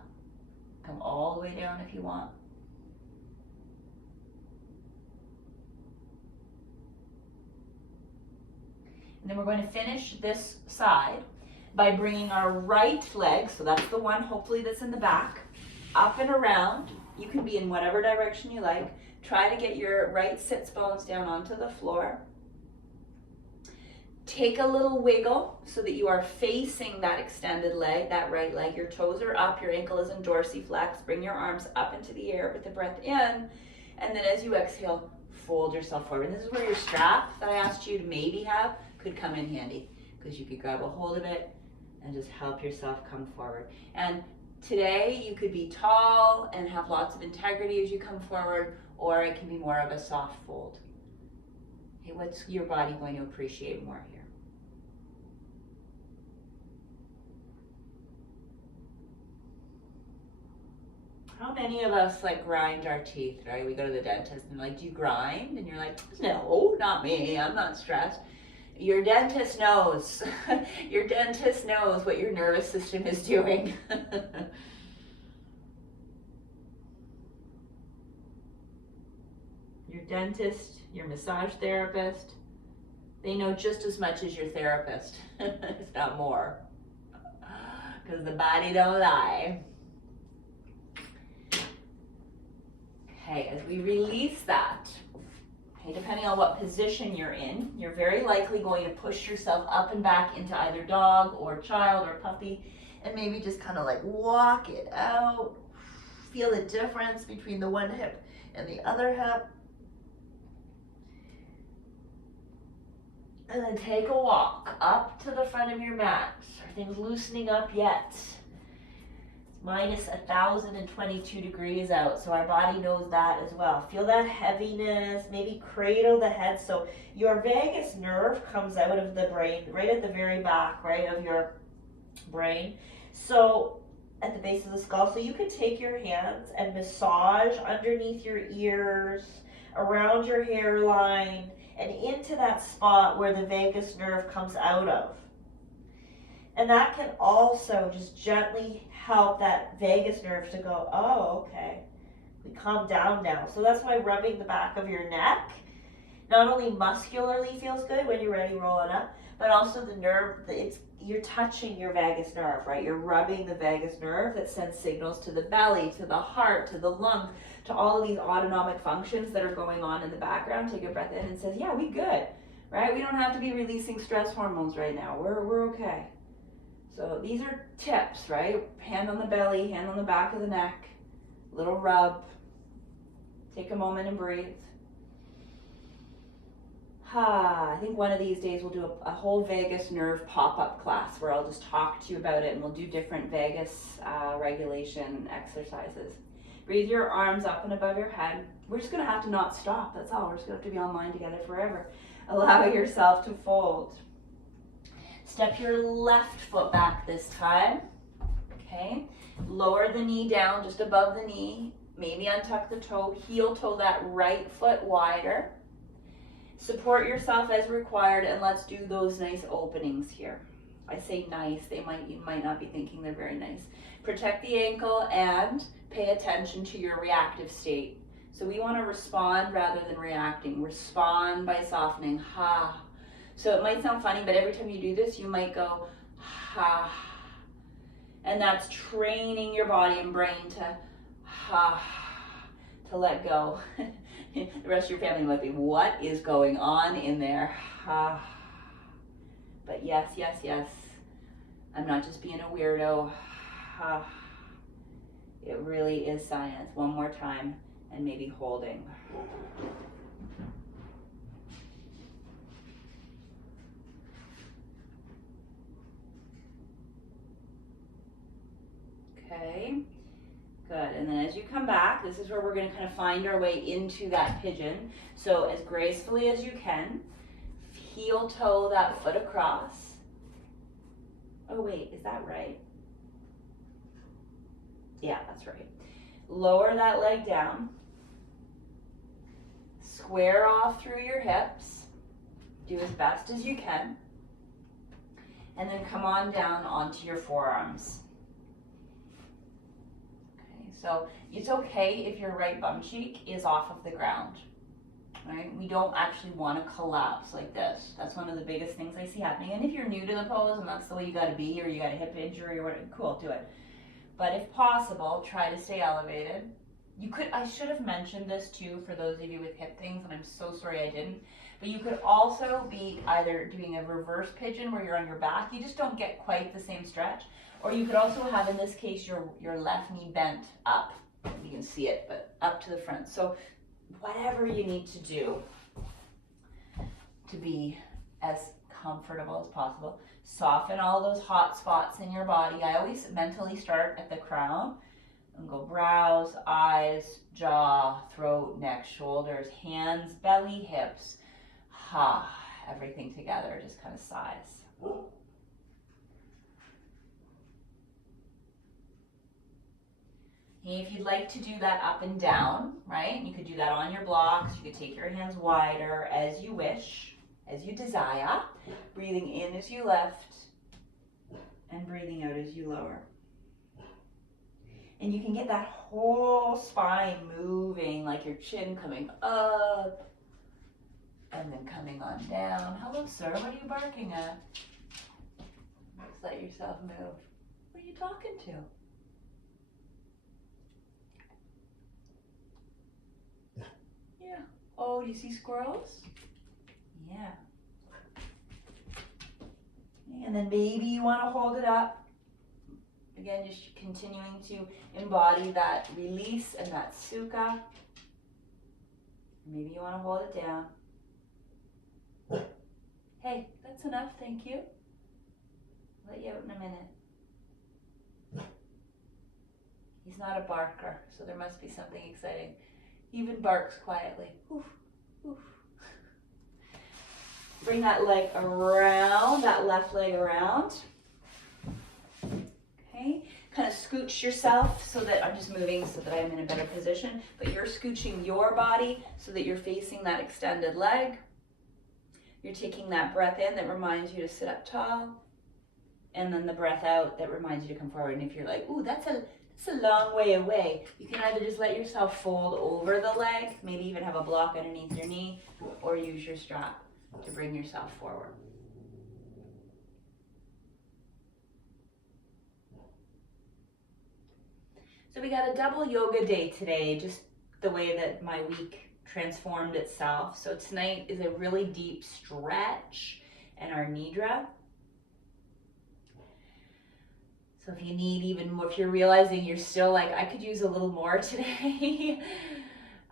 Come all the way down if you want. And then we're going to finish this side by bringing our right leg, so that's the one hopefully that's in the back, up and around. You can be in whatever direction you like. Try to get your right sits bones down onto the floor. Take a little wiggle so that you are facing that extended leg, that right leg. Your toes are up, your ankle is in dorsiflex. Bring your arms up into the air with the breath in. And then as you exhale, fold yourself forward. And this is where your strap that I asked you to maybe have could come in handy, because you could grab a hold of it and just help yourself come forward. And today you could be tall and have lots of integrity as you come forward, or it can be more of a soft fold. Okay, what's your body going to appreciate more here? How many of us like grind our teeth, right? We go to the dentist and like, do you grind? And you're like, no, not me, I'm not stressed. Your dentist knows. Your dentist knows what your nervous system is doing. Your dentist, your massage therapist, they know just as much as your therapist, if not more, because the body don't lie. Okay, as we release that, okay, depending on what position you're in, you're very likely going to push yourself up and back into either dog or child or puppy, and maybe just kind of like walk it out. Feel the difference between the one hip and the other hip. And then take a walk up to the front of your mat. Are things loosening up yet? Minus 1,022 degrees out, so our body knows that as well. Feel that heaviness, maybe cradle the head. So your vagus nerve comes out of the brain, right at the very back, right, of your brain. So at the base of the skull, so you could take your hands and massage underneath your ears, around your hairline, and into that spot where the vagus nerve comes out of. And that can also just gently help that vagus nerve to go, oh, okay, we calm down now. So that's why rubbing the back of your neck not only muscularly feels good when you're ready rolling up, but also the nerve, you're touching your vagus nerve, right? You're rubbing the vagus nerve that sends signals to the belly, to the heart, to the lungs, to all of these autonomic functions that are going on in the background. Take a breath in and says, yeah, we good, right? We don't have to be releasing stress hormones right now. We're okay. So these are tips, right? Hand on the belly, hand on the back of the neck, little rub. Take a moment and breathe. I think one of these days we'll do a whole vagus nerve pop-up class where I'll just talk to you about it, and we'll do different vagus regulation exercises. Breathe your arms up and above your head. We're just gonna have to not stop, that's all. We're just gonna have to be online together forever. Allow yourself to fold. Step your left foot back this time, okay? Lower the knee down just above the knee. Maybe untuck the toe, heel toe that right foot wider. Support yourself as required, and let's do those nice openings here. I say nice, you might not be thinking they're very nice. Protect the ankle and pay attention to your reactive state. So we want to respond rather than reacting. Respond by softening, ha. So it might sound funny, but every time you do this, you might go, ha. And that's training your body and brain to, ha, to let go. The rest of your family might be, what is going on in there? Ha. But yes, yes, yes. I'm not just being a weirdo. Ha. It really is science. One more time, and maybe holding. Okay, good. And then as you come back, this is where we're going to kind of find our way into that pigeon. So as gracefully as you can, heel toe that foot across. Oh wait, is that right? Yeah, that's right. Lower that leg down. Square off through your hips. Do as best as you can. And then come on down onto your forearms. Okay, so it's okay if your right bum cheek is off of the ground. right? We don't actually want to collapse like this. That's one of the biggest things I see happening. And if you're new to the pose and that's the way you got to be, or you got a hip injury or whatever, cool, do it. But if possible, try to stay elevated. You could, I should have mentioned this too for those of you with hip things, and I'm so sorry I didn't. But you could also be either doing a reverse pigeon where you're on your back, you just don't get quite the same stretch. Or you could also have, in this case, your left knee bent up. You can see it, but up to the front. So whatever you need to do to be as comfortable as possible. Soften all those hot spots in your body. I always mentally start at the crown and go brows, eyes, jaw, throat, neck, shoulders, hands, belly, hips. Everything together, just kind of sighs. If you'd like to do that up and down, right? You could do that on your blocks. You could take your hands wider as you wish, as you desire. Breathing in as you lift and breathing out as you lower. And you can get that whole spine moving, like your chin coming up and then coming on down. Hello, sir. What are you barking at? Just let yourself move. What are you talking to? Yeah. Oh, do you see squirrels? Yeah. And then maybe you want to hold it up. Again, just continuing to embody that release and that sukha. Maybe you want to hold it down. Hey, that's enough, thank you. I'll let you out in a minute. He's not a barker, so there must be something exciting. He even barks quietly. Oof, oof. Bring that leg around, that left leg around. Okay, kind of scooch yourself so that I'm just moving so that I'm in a better position, but you're scooching your body so that you're facing that extended leg. You're taking that breath in that reminds you to sit up tall, and then the breath out that reminds you to come forward. And if you're like, ooh, that's a long way away, you can either just let yourself fold over the leg, maybe even have a block underneath your knee, or use your strap to bring yourself forward. So we got a double yoga day today, just the way that my week transformed itself. So tonight is a really deep stretch in our nidra. So if you need even more, if you're realizing you're still like, I could use a little more today,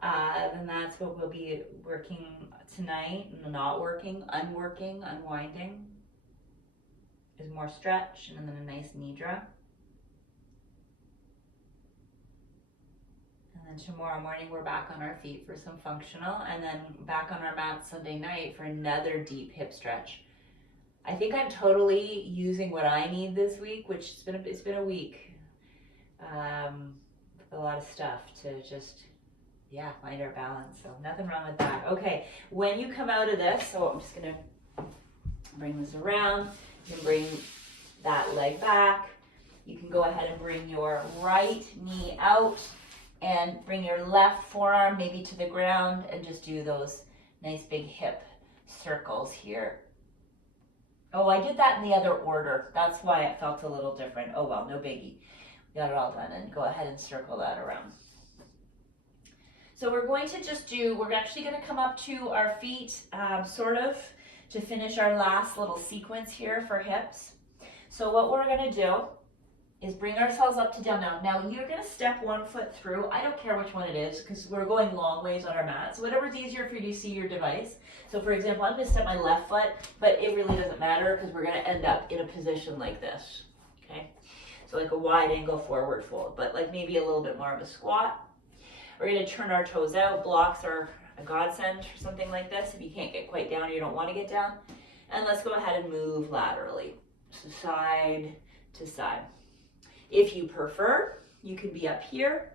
then that's what we'll be working tonight. Not working, unworking, unwinding is more stretch and then a nice nidra. And then tomorrow morning we're back on our feet for some functional, and then back on our mat Sunday night for another deep hip stretch. I think I'm totally using what I need this week, which it's been a week with a lot of stuff to just find our balance. So nothing wrong with that. Okay, when you come out of this, so I'm just gonna bring this around. You can bring that leg back. You can go ahead and bring your right knee out and bring your left forearm maybe to the ground and just do those nice big hip circles here. Oh, I did that in the other order. That's why it felt a little different. Oh well, no biggie. We got it all done, and go ahead and circle that around. So we're going to just we're actually going to come up to our feet sort of to finish our last little sequence here for hips. So what we're going to do is bring ourselves up to down now. Now you're going to step one foot through. I don't care which one it is because we're going long ways on our mat. So whatever's easier for you to see your device. So for example, I'm going to step my left foot, but it really doesn't matter because we're going to end up in a position like this. Okay, so like a wide angle forward fold, but like maybe a little bit more of a squat. We're going to turn our toes out. Blocks are a godsend for something like this if you can't get quite down or you don't want to get down. And let's go ahead and move laterally, so side to side. If you prefer, you can be up here.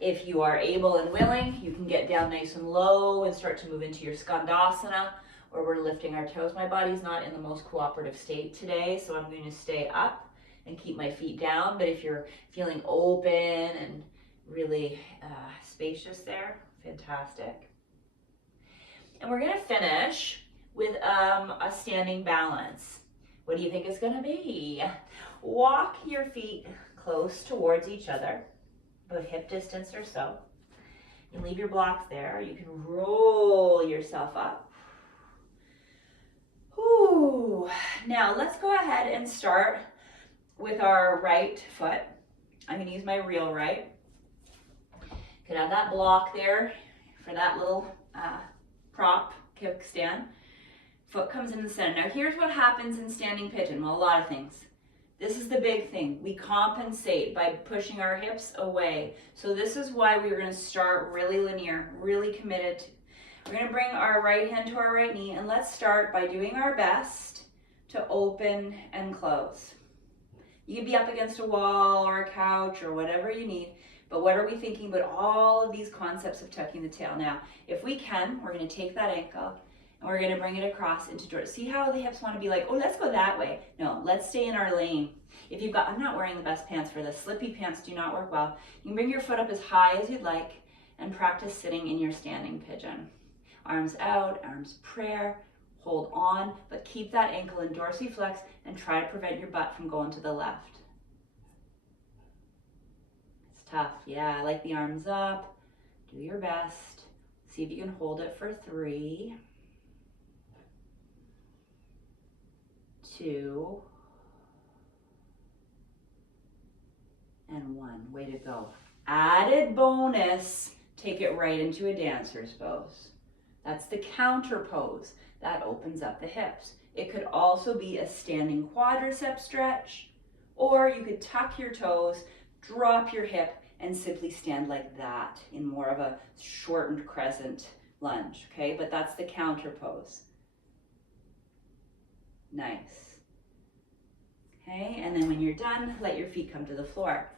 If you are able and willing, you can get down nice and low and start to move into your skandasana, where we're lifting our toes. My body's not in the most cooperative state today, so I'm going to stay up and keep my feet down. But if you're feeling open and really spacious there, fantastic. And we're gonna finish with a standing balance. What do you think it's gonna be? Walk your feet close towards each other, about hip distance or so. You leave your blocks there. You can roll yourself up. Whew. Now let's go ahead and start with our right foot. I'm gonna use my real right. Could have that block there for that little prop kickstand. Foot comes in the center. Now here's what happens in standing pigeon. Well, a lot of things. This is the big thing. We compensate by pushing our hips away. So this is why we're going to start really linear, really committed. We're going to bring our right hand to our right knee, and let's start by doing our best to open and close. You can be up against a wall or a couch or whatever you need, but what are we thinking about all of these concepts of tucking the tail? Now, if we can, we're going to take that ankle and we're going to bring it across into George. See how the hips want to be like, oh, let's go that way. No, let's stay in our lane. If you've got, I'm not wearing the best pants for this. Slippy pants do not work well. You can bring your foot up as high as you'd like and practice sitting in your standing pigeon. Arms out, arms prayer, hold on, but keep that ankle in dorsiflex and try to prevent your butt from going to the left. It's tough. Yeah, I like the arms up. Do your best. See if you can hold it for 3, 2, and 1. Way to go. Added bonus, take it right into a dancer's pose. That's the counter pose. That opens up the hips. It could also be a standing quadricep stretch, or you could tuck your toes, drop your hip, and simply stand like that in more of a shortened crescent lunge, okay? But that's the counter pose. Nice. Okay, and then when you're done, let your feet come to the floor.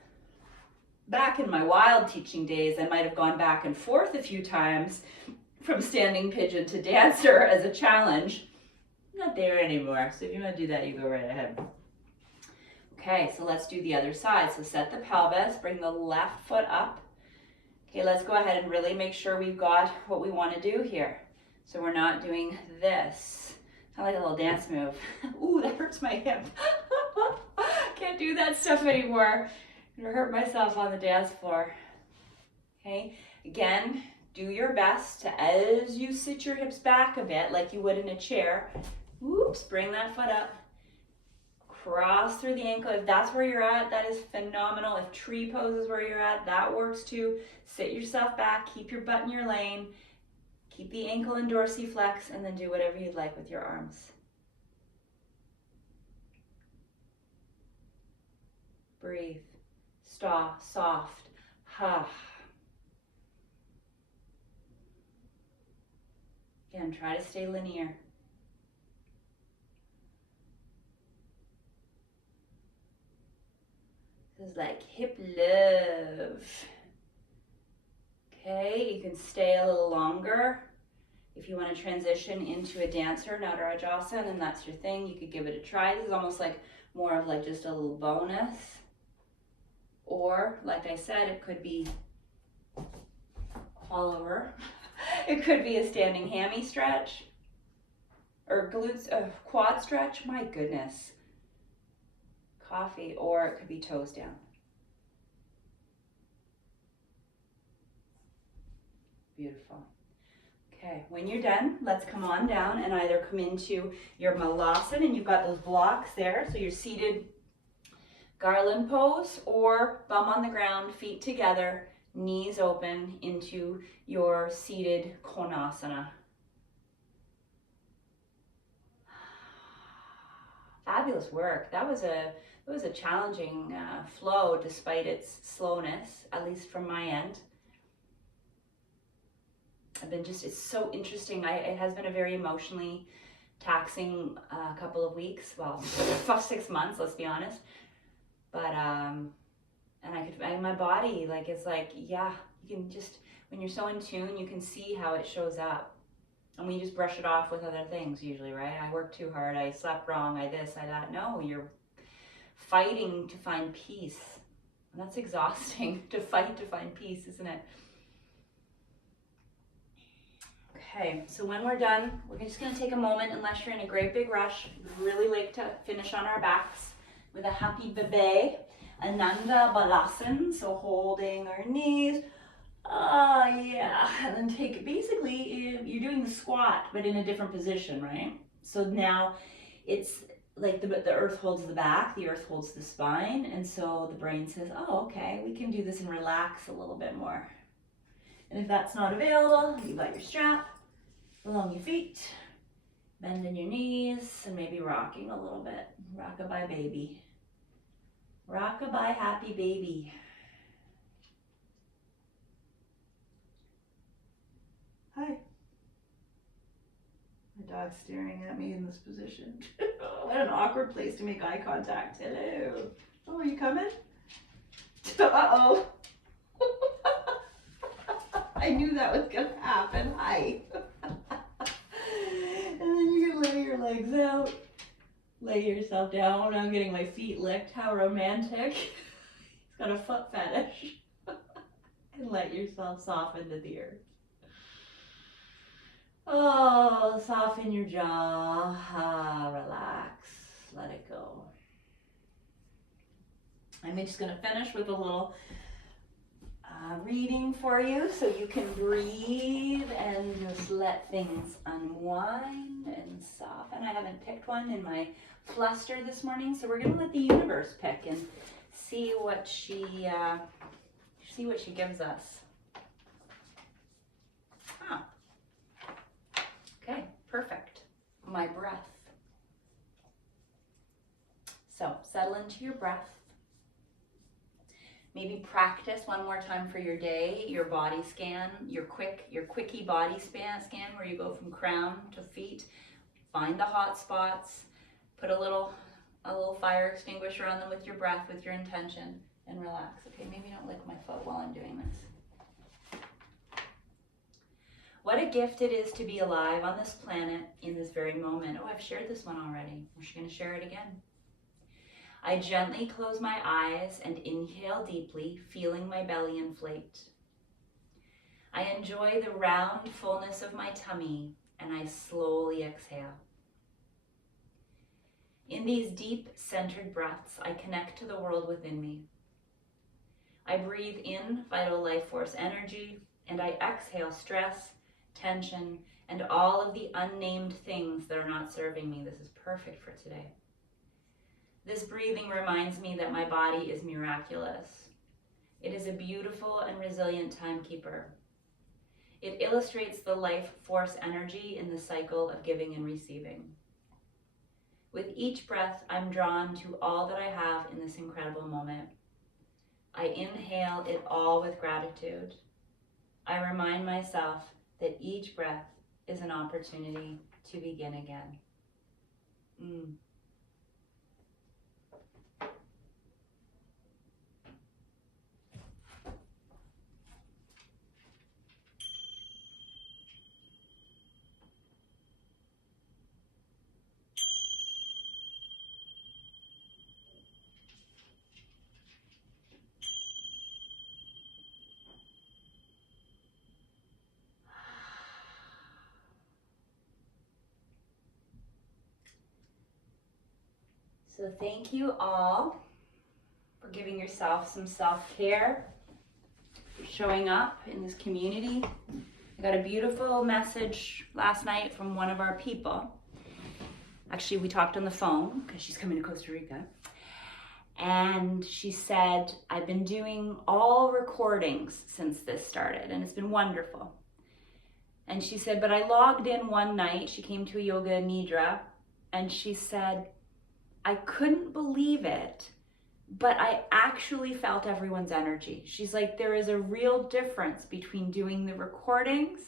Back in my wild teaching days, I might have gone back and forth a few times from standing pigeon to dancer as a challenge. I'm not there anymore, so if you want to do that, you go right ahead. Okay, so let's do the other side. So set the pelvis, bring the left foot up. Okay, let's go ahead and really make sure we've got what we want to do here. So we're not doing this. Kind of like a little dance move. Ooh, that hurts my hip. Can't do that stuff anymore. I'm gonna hurt myself on the dance floor. Okay, again, do your best to, as you sit your hips back a bit, like you would in a chair, whoops, bring that foot up. Cross through the ankle. If that's where you're at, that is phenomenal. If tree pose is where you're at, that works too. Sit yourself back, keep your butt in your lane, keep the ankle in dorsiflex, and then do whatever you'd like with your arms. Breathe. Stop. Soft. Ha. Again, try to stay linear. This is like hip love. Okay, you can stay a little longer. If you want to transition into a dancer, Natarajasana, and that's your thing, you could give it a try. This is almost like more of like just a little bonus. Or, like I said, it could be all over. It could be a standing hammy stretch or glutes, quad stretch. My goodness. Coffee, or it could be toes down. Beautiful. Okay, when you're done, let's come on down and either come into your malasana, and you've got those blocks there, so you're seated garland pose, or bum on the ground, feet together, knees open into your seated konasana. Fabulous work. That was a challenging flow despite its slowness, at least from my end. It's so interesting. It has been a very emotionally taxing couple of weeks, well, 6 months, let's be honest. But, and my body, like, it's like, yeah, you can just, when you're so in tune, you can see how it shows up. And we just brush it off with other things usually, right? I worked too hard, I slept wrong, I this, I that. No, you're fighting to find peace. And that's exhausting, to fight to find peace, isn't it? Okay, so when we're done, we're just gonna take a moment, unless you're in a great big rush. We'd really like to finish on our backs with a happy bebe, Ananda Balasana, so holding our knees. Yeah, and then take, basically, you're doing the squat, but in a different position, right? So now it's like the earth holds the back, the earth holds the spine, and so the brain says, oh, okay, we can do this and relax a little bit more. And if that's not available, you got your strap along your feet, bending your knees, and maybe rocking a little bit. Rockabye baby. Rockabye happy baby. Hi. My dog's staring at me in this position. What an awkward place to make eye contact. Hello. Oh, are you coming? Uh-oh. I knew that was gonna happen. Hi. And then you can lay your legs out. Lay yourself down. I'm getting my feet licked. How romantic. He's got a foot fetish. And let yourself soften to the earth. Oh, soften your jaw. Relax. Let it go. I'm just going to finish with a little reading for you so you can breathe and just let things unwind and soften. I haven't picked one in my fluster this morning, so we're going to let the universe pick and see what she gives us. Oh. Okay, perfect. My breath. So settle into your breath. Maybe practice one more time for your day, your body scan, your quickie body scan where you go from crown to feet. Find the hot spots, put a little fire extinguisher on them with your breath, with your intention, and relax. Okay, maybe don't lick my foot while I'm doing this. What a gift it is to be alive on this planet in this very moment. Oh, I've shared this one already. We're just going to share it again. I gently close my eyes and inhale deeply, feeling my belly inflate. I enjoy the round fullness of my tummy, and I slowly exhale. In these deep, centered breaths, I connect to the world within me. I breathe in vital life force energy, and I exhale stress, tension, and all of the unnamed things that are not serving me. This is perfect for today. This breathing reminds me that my body is miraculous. It is a beautiful and resilient timekeeper. It illustrates the life force energy in the cycle of giving and receiving. With each breath, I'm drawn to all that I have in this incredible moment. I inhale it all with gratitude. I remind myself that each breath is an opportunity to begin again. So thank you all for giving yourself some self-care, for showing up in this community. I got a beautiful message last night from one of our people. Actually, we talked on the phone because she's coming to Costa Rica. And she said, I've been doing all recordings since this started, and it's been wonderful. And she said, but I logged in one night, she came to a yoga nidra, and she said, I couldn't believe it, but I actually felt everyone's energy. She's like, there is a real difference between doing the recordings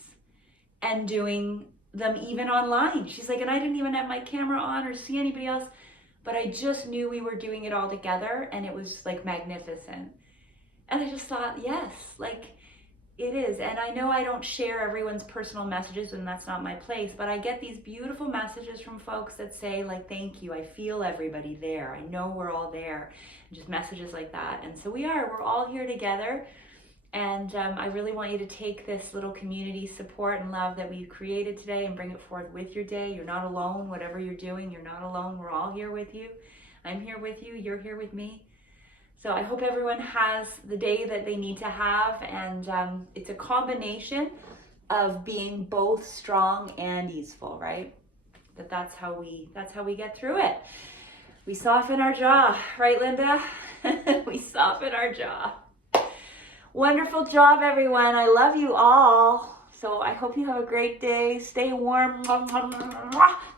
and doing them even online. She's like, and I didn't even have my camera on or see anybody else, but I just knew we were doing it all together, and it was like magnificent. And I just thought, yes, like it is. And I know I don't share everyone's personal messages, and that's not my place, but I get these beautiful messages from folks that say like, thank you, I feel everybody there. I know we're all there. And just messages like that. And so we're all here together. And I really want you to take this little community support and love that we've created today and bring it forward with your day. You're not alone. Whatever you're doing, you're not alone. We're all here with you. I'm here with you. You're here with me. So I hope everyone has the day that they need to have. And it's a combination of being both strong and easeful, right? That's how we get through it. We soften our jaw, right, Linda? We soften our jaw. Wonderful job, everyone. I love you all. So I hope you have a great day. Stay warm.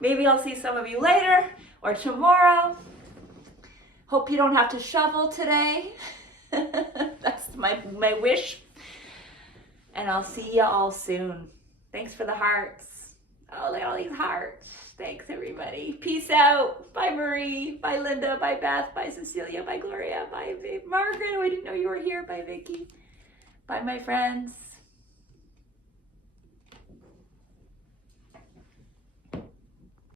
Maybe I'll see some of you later or tomorrow. Hope you don't have to shovel today. That's my wish. And I'll see you all soon. Thanks for the hearts. Oh, look at all these hearts. Thanks, everybody. Peace out. Bye, Marie. Bye, Linda. Bye, Beth. Bye, Cecilia. Bye, Gloria. Bye, Margaret. Oh, I didn't know you were here. Bye, Vicky. Bye, my friends.